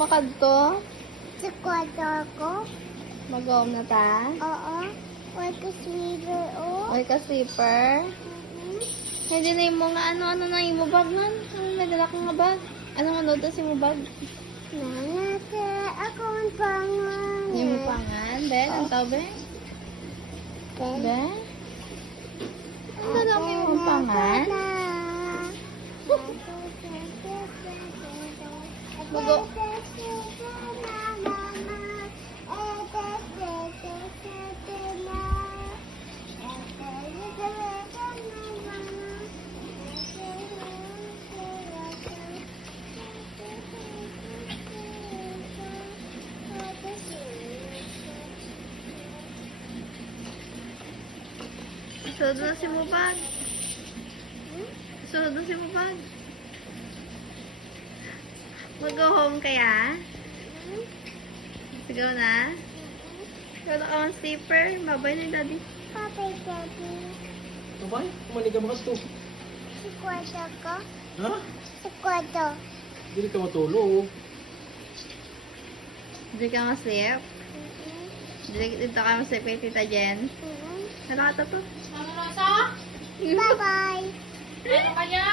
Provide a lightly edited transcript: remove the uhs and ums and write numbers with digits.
Makadto? Sa kwarto ako? Mag-home na ta? Oo. Or ka-sweater, oh. Oy ka slipper? Hindi na mo nga ano na yung bag man. Ano may dala ka nga bag? Anong ano doon si mo bag? Nanate, ako ang pangan. Yung pangan, Ben? Ang tao, Ben? Ben? Ang dala mo yung pangan? Mag- Sunod na si Mubag. Sunod na si Mubag. Mag-go home kaya? Sigaw na? Sigaw na ka ang slipper. Babay na yung daddy. Papa, daddy. Abay, kumani ka makas to. Sa kwarto ko? Ha? Sa kwarto. Hindi ka matulog. Hindi ka ma-sleep. Dito ka ma-sleep kay Tita Jen. Nakata to. Bye-bye. Ano kaya?